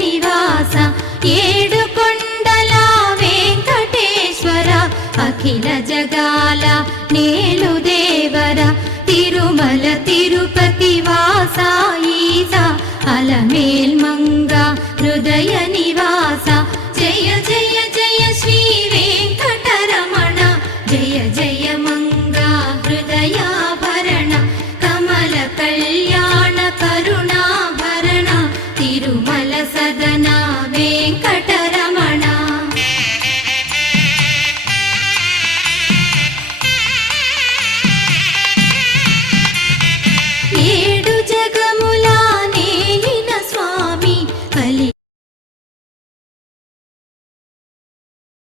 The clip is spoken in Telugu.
నివాస ఏడుకొండల వెంకటేశ్వర అఖిల జగాల నేలు దేవర తిరుమల తిరుపతి వాస ఈస అలమేల్మంగ హృదయ నివాస జయ జయ జయ శ్రీ వెంకటరమణ జయ జయ మంగ హృదయాభరణ కమల కళ్యాణ కరుణాభరణ తిరుమల సదన